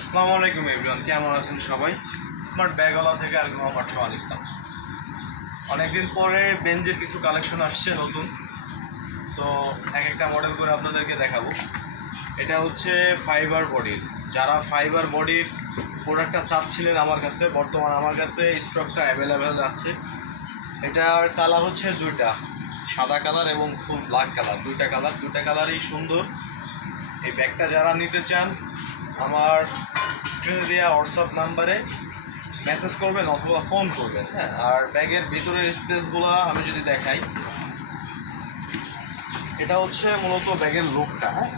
আসসালামু আলাইকুম এভরিওয়ান, কেমন আছেন সবাই? স্মার্ট ব্যাগওয়ালা থেকে আমি মোহাম্মদ সোহান ইসলাম। অনেকদিন পরে বেঞ্জের কিছু কালেকশন আসছে নতুন, তো এক একটা মডেল করে আপনাদেরকে দেখাবো। এটা হচ্ছে ফাইবার বডির। যারা ফাইবার বডির প্রোডাক্টটা চাচ্ছিলেন আমার কাছে, বর্তমান আমার কাছে স্টকটা অ্যাভেলেবেল আছে। এটার কালার হচ্ছে দুইটা, সাদা কালার এবং ফুল ব্ল্যাক কালার। দুইটা কালারই সুন্দর। এই ব্যাগটা যারা নিতে চান আমার স্ক্রিনে দেওয়া হোয়াটসঅ্যাপ নাম্বারে মেসেজ করবেন অথবা ফোন করবেন। হ্যাঁ, আর ব্যাগের ভিতরের স্পেসগুলো আমি যদি দেখাই, এটা হচ্ছে মূলত ব্যাগের লুকটা। হ্যাঁ,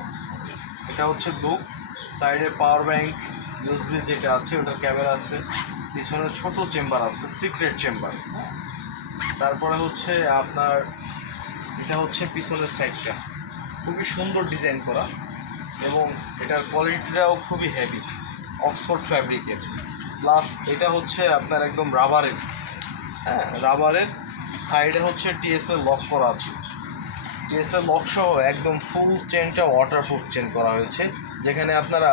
এটা হচ্ছে লুক। সাইডে পাওয়ার ব্যাংক, ইউএসবি যেটা আছে ওটা ক্যামেরা আছে, পিছনে ছোট চেম্বার আছে, সিক্রেট চেম্বার। হ্যাঁ, তারপরে হচ্ছে আপনার এটা হচ্ছে পিছনের সাইডটা খুবই সুন্দর ডিজাইন করা, এবং এটার কোয়ালিটিটাও খুবই হেভি, অক্সফোর্ড ফ্যাব্রিকের। প্লাস এটা হচ্ছে আপনার একদম রাবারের। হ্যাঁ, রাবারের সাইডে হচ্ছে টিএসএল লক করা আছে। টিএসএল লক সহ একদম ফুল চেনটা ওয়াটারপ্রুফ চেন করা হয়েছে। যেখানে আপনারা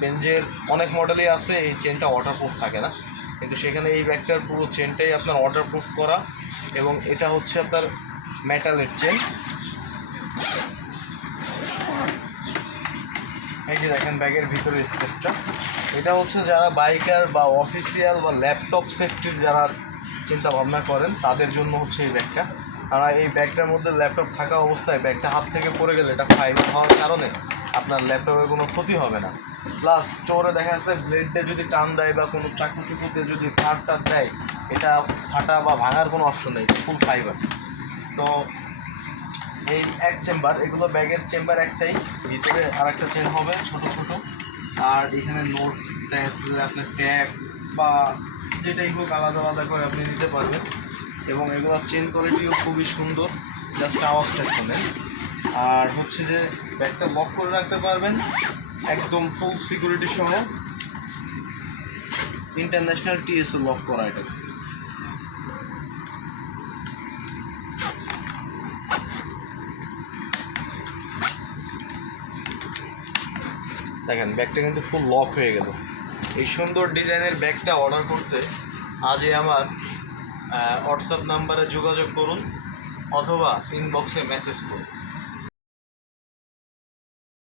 বেঞ্জের অনেক মডেলই আছে এই চেনটা ওয়াটারপ্রুফ থাকে না, কিন্তু সেখানে এই ব্যাগটার পুরো চেনটাই আপনার ওয়াটারপ্রুফ করা। এবং এটা হচ্ছে আপনার মেটালের চেন। এই যে দেখেন ব্যাগের ভিতরে স্পেসটা, এটা হচ্ছে যারা বাইকার বা অফিসিয়াল বা ল্যাপটপ সেফটির যারা চিন্তা ভাবনা করেন তাদের জন্য হচ্ছে এই ব্যাগটা। আর এই ব্যাগটার মধ্যে ল্যাপটপ থাকা অবস্থায় ব্যাগটা হাত থেকে পড়ে গেলে এটা ফাইবার হওয়ার কারণে আপনার ল্যাপটপের কোনো ক্ষতি হবে না। প্লাস চোরে দেখা যাচ্ছে ব্লেডে যদি টান দেয় বা কোনো চাকু চুকুতে যদি কাট দেয়, এটা ফাটা বা ভাঙার কোনো অপশন নেই, ফুল ফাইবার। তো এই এক চেম্বার, এগুলো ব্যাগের চেম্বার একটাই, ভিতরে আর একটা চেন হবে ছোট ছোট। আর এখানে নোট দেখা যাচ্ছে যে আপনার ট্যাব বা যেটাই হোক আলাদা আলাদা করে আপনি নিতে পারবেন। এবং এগুলোর চেন কোয়ালিটিও খুবই সুন্দর, জাস্ট আওয়াজটা শোনেন। আর হচ্ছে যে ব্যাগটা লক করে রাখতে পারবেন একদম ফুল সিকিউরিটি সহ, ইন্টারন্যাশনাল টিএসএ লক করা। এটা দেখেন ব্যাগটা কিন্তু ফুল লক হয়ে গেল। এই সুন্দর ডিজাইনের ব্যাগটা অর্ডার করতে আজই আমার হোয়াটসঅ্যাপ নাম্বারে যোগাযোগ করুন অথবা ইনবক্সে মেসেজ করুন।